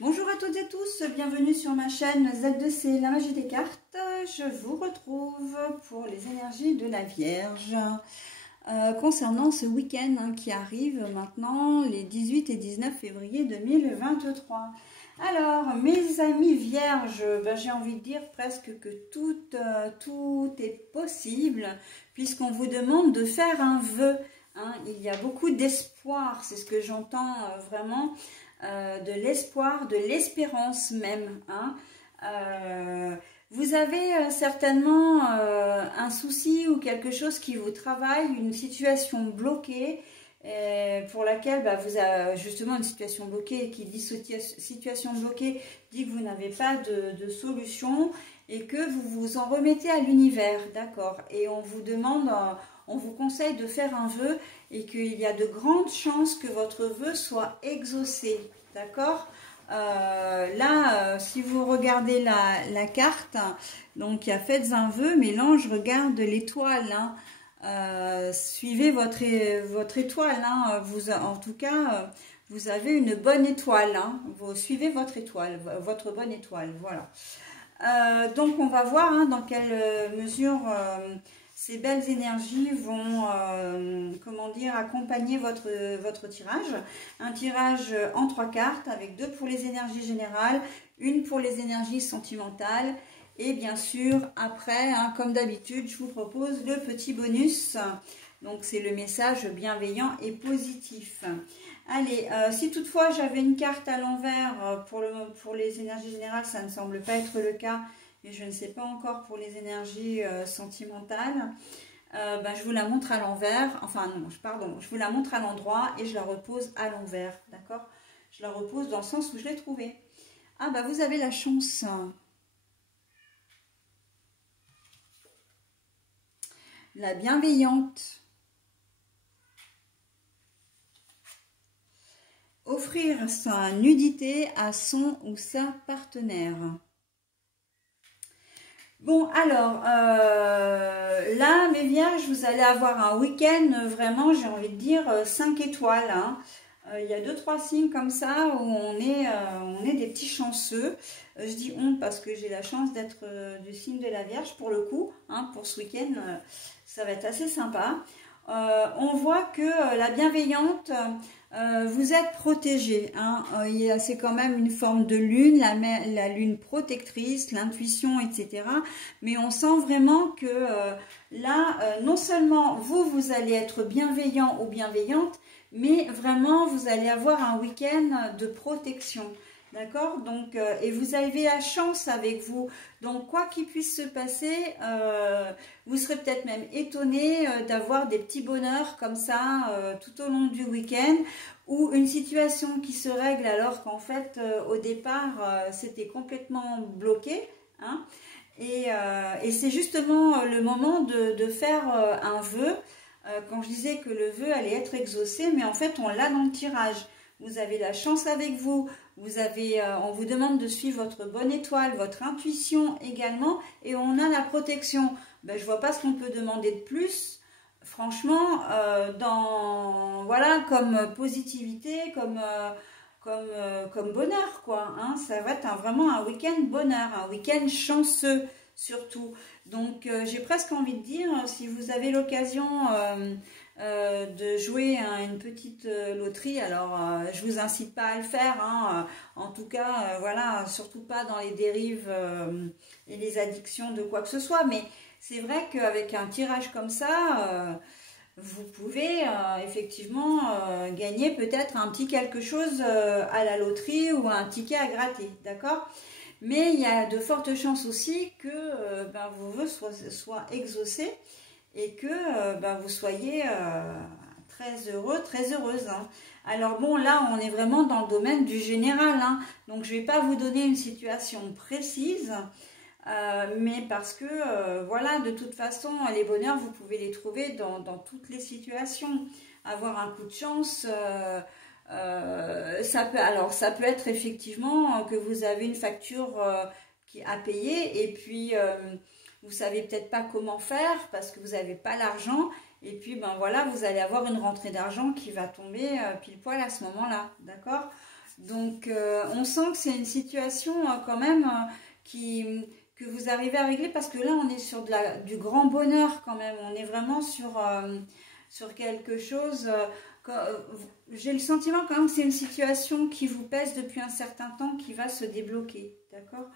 Bonjour à toutes et tous, bienvenue sur ma chaîne Z2C, la magie des cartes. Je vous retrouve pour les énergies de la Vierge concernant ce week-end qui arrive maintenant, les 18 et 19 février 2023. Alors, mes amis Vierges, j'ai envie de dire presque que tout est possible puisqu'on vous demande de faire un vœu. Il y a beaucoup d'espoir, c'est ce que j'entends vraiment. De l'espoir, de l'espérance même. Vous avez certainement un souci ou quelque chose qui vous travaille, une situation bloquée pour laquelle vous avez justement une situation bloquée, qui dit situation bloquée dit que vous n'avez pas de solution et que vous vous en remettez à l'univers, d'accord? Et on vous demande, on vous conseille de faire un vœu et qu'il y a de grandes chances que votre vœu soit exaucé, d'accord? Si vous regardez la carte, donc il y a faites un vœu, mais l'ange regarde l'étoile. Suivez votre étoile. En tout cas, vous avez une bonne étoile. Vous suivez votre étoile, votre bonne étoile. Voilà. Donc on va voir dans quelle mesure ces belles énergies vont accompagner votre tirage. Un tirage en 3 cartes avec 2 pour les énergies générales, 1 pour les énergies sentimentales. Et bien sûr, après, comme d'habitude, je vous propose le petit bonus. Donc c'est le message bienveillant et positif. Allez, si toutefois j'avais une carte à l'envers pour les énergies générales, ça ne semble pas être le cas, mais je ne sais pas encore pour les énergies sentimentales. Je vous la montre à l'envers, enfin non, pardon, je vous la montre à l'endroit et je la repose à l'envers, d'accord? Je la repose dans le sens où je l'ai trouvée. Ah vous avez la chance. La bienveillante. Offrir sa nudité à son ou sa partenaire. Bon, alors, là, mes vierges, vous allez avoir un week-end, vraiment, j'ai envie de dire, 5 étoiles. Il y a 2-3 signes comme ça où on est des petits chanceux. Je dis on parce que j'ai la chance d'être du signe de la Vierge pour le coup. Pour ce week-end, ça va être assez sympa. On voit que la bienveillante, vous êtes protégée. C'est quand même une forme de lune, la lune protectrice, l'intuition, etc. Mais on sent vraiment que non seulement vous allez être bienveillant ou bienveillante, mais vraiment vous allez avoir un week-end de protection. D'accord? Donc, et vous avez la chance avec vous. Donc, quoi qu'il puisse se passer, vous serez peut-être même étonné d'avoir des petits bonheurs comme ça tout au long du week-end, ou une situation qui se règle alors qu'en fait, au départ, c'était complètement bloqué. Et c'est justement le moment de faire un vœu. Quand je disais que le vœu allait être exaucé, mais en fait, on l'a dans le tirage. Vous avez la chance avec vous, on vous demande de suivre votre bonne étoile, votre intuition également, et on a la protection. Je ne vois pas ce qu'on peut demander de plus, franchement, comme positivité, comme bonheur, quoi. Ça va être vraiment un week-end bonheur, un week-end chanceux surtout. Donc j'ai presque envie de dire, si vous avez l'occasion de jouer une petite loterie, alors je vous incite pas à le faire, en tout cas voilà, surtout pas dans les dérives et les addictions de quoi que ce soit, mais c'est vrai qu'avec un tirage comme ça, vous pouvez effectivement gagner peut-être un petit quelque chose à la loterie ou un ticket à gratter, d'accord? Mais il y a de fortes chances aussi que vos vœux soient exaucés et que vous soyez très heureux, très heureuse. Alors bon, là, on est vraiment dans le domaine du général. Donc, je ne vais pas vous donner une situation précise, mais parce que, voilà, de toute façon, les bonheurs, vous pouvez les trouver dans toutes les situations. Avoir un coup de chance... ça peut être effectivement que vous avez une facture à payer et puis vous savez peut-être pas comment faire parce que vous n'avez pas l'argent et puis voilà, vous allez avoir une rentrée d'argent qui va tomber pile poil à ce moment-là, d'accord? Donc, on sent que c'est une situation quand même que vous arrivez à régler parce que là, on est sur du grand bonheur quand même. On est vraiment sur quelque chose. J'ai le sentiment quand même que c'est une situation qui vous pèse depuis un certain temps qui va se débloquer. D'accord?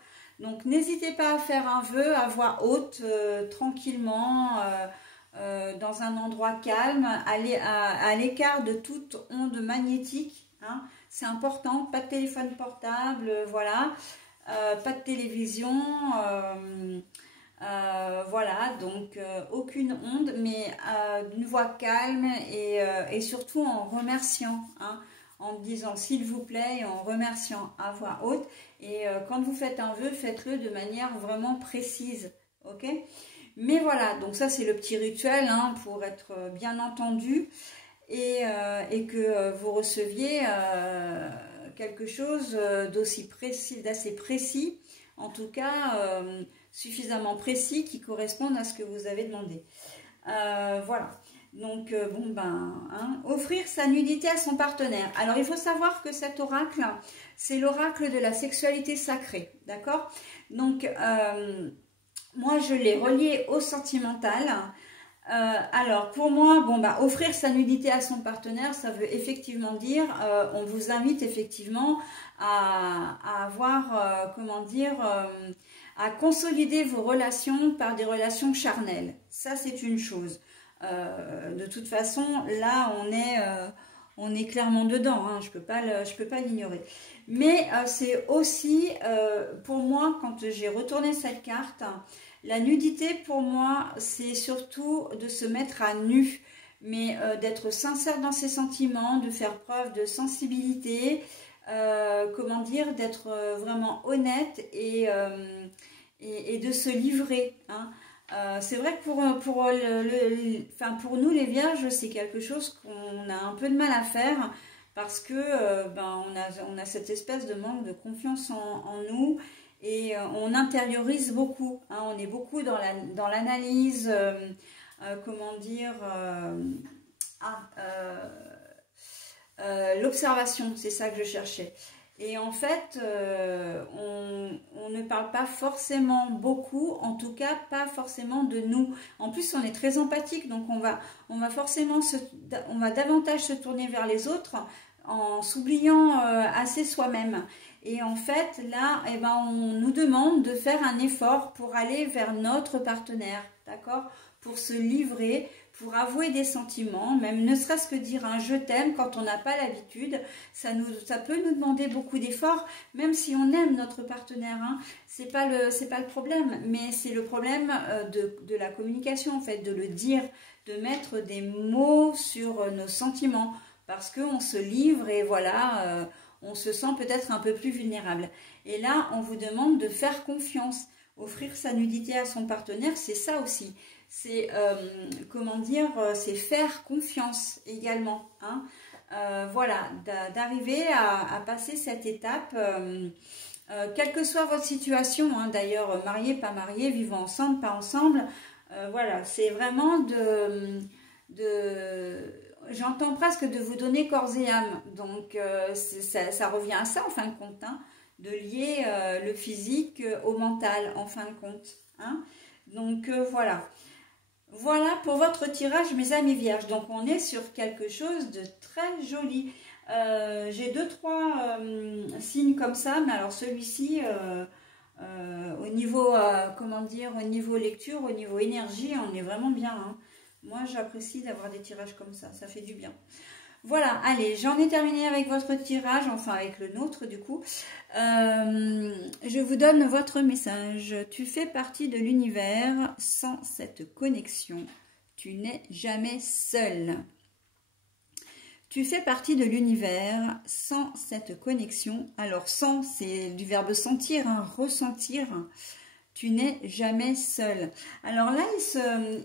Donc, n'hésitez pas à faire un vœu à voix haute, tranquillement, dans un endroit calme, à l'écart de toute onde magnétique. Hein. C'est important, pas de téléphone portable, voilà, pas de télévision, voilà, donc aucune onde, mais d'une voix calme et surtout en remerciant, hein, en disant s'il vous plaît et en remerciant à voix haute. Et quand vous faites un vœu, faites-le de manière vraiment précise, ok? Mais voilà, donc ça c'est le petit rituel hein, pour être bien entendu et que vous receviez quelque chose d'aussi précis, d'assez précis, en tout cas suffisamment précis qui corresponde à ce que vous avez demandé. Voilà. Donc, bon, ben, hein, offrir sa nudité à son partenaire. Alors, il faut savoir que cet oracle, c'est l'oracle de la sexualité sacrée, d'accord? Donc, moi, je l'ai relié au sentimental. Alors, pour moi, bon, bah, offrir sa nudité à son partenaire, ça veut effectivement dire, on vous invite effectivement à avoir, comment dire, à consolider vos relations par des relations charnelles. Ça, c'est une chose. De toute façon, là, on est clairement dedans. Hein, je peux pas l'ignorer. Mais c'est aussi, pour moi, quand j'ai retourné cette carte, la nudité, pour moi, c'est surtout de se mettre à nu, mais d'être sincère dans ses sentiments, de faire preuve de sensibilité, comment dire, d'être vraiment honnête et de se livrer. Hein. C'est vrai que pour nous les vierges, c'est quelque chose qu'on a un peu de mal à faire parce que ben, on a cette espèce de manque de confiance en nous et on intériorise beaucoup. Hein, on est beaucoup dans l'analyse, comment dire, l'observation, c'est ça que je cherchais. Et en fait, on ne parle pas forcément beaucoup, en tout cas pas forcément de nous. En plus, on est très empathique, donc on va davantage se tourner vers les autres en s'oubliant assez soi-même. Et en fait, là, eh ben, on nous demande de faire un effort pour aller vers notre partenaire, d'accord? Pour se livrer, pour avouer des sentiments, même ne serait-ce que dire un « je t'aime » quand on n'a pas l'habitude, ça peut nous demander beaucoup d'efforts, même si on aime notre partenaire, hein. C'est pas le problème, mais c'est le problème de la communication, en fait, de le dire, de mettre des mots sur nos sentiments, parce qu'on se livre et voilà, on se sent peut-être un peu plus vulnérable. Et là, on vous demande de faire confiance. Offrir sa nudité à son partenaire, c'est ça aussi. C'est, comment dire, c'est faire confiance également. Hein. Voilà, d'arriver à passer cette étape, quelle que soit votre situation, hein, d'ailleurs, marié, pas marié, vivant ensemble, pas ensemble, voilà, c'est vraiment j'entends presque de vous donner corps et âme. Donc, ça revient à ça en fin de compte, hein, de lier le physique au mental en fin de compte. Hein. Donc, voilà. Voilà pour votre tirage, mes amis vierges. Donc, on est sur quelque chose de très joli. J'ai 2-3 signes comme ça, mais alors celui-ci, au niveau, comment dire, au niveau lecture, au niveau énergie, on est vraiment bien. Hein. Moi, j'apprécie d'avoir des tirages comme ça fait du bien. Voilà, allez, j'en ai terminé avec votre tirage, enfin avec le nôtre du coup. Je vous donne votre message. Tu fais partie de l'univers. Sans cette connexion, tu n'es jamais seul. Tu fais partie de l'univers. Sans cette connexion, alors sans, c'est du verbe sentir, hein, ressentir. Tu n'es jamais seul. Alors là,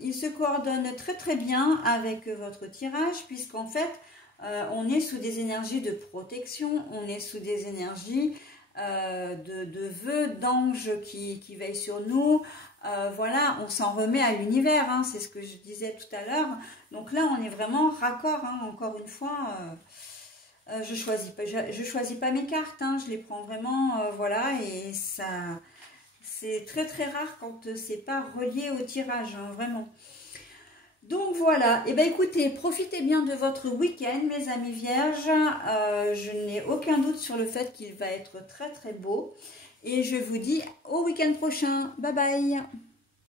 il se coordonne très très bien avec votre tirage, puisqu'en fait, on est sous des énergies de protection, on est sous des énergies de vœux d'anges qui veillent sur nous. Voilà, on s'en remet à l'univers, hein, c'est ce que je disais tout à l'heure. Donc là, on est vraiment raccord, hein, encore une fois. Je choisis pas mes cartes, hein, je les prends vraiment, voilà, et ça, c'est très très rare quand c'est pas relié au tirage, hein, vraiment. Donc voilà, et ben écoutez, profitez bien de votre week-end, mes amis vierges. Je n'ai aucun doute sur le fait qu'il va être très très beau. Et je vous dis au week-end prochain. Bye bye.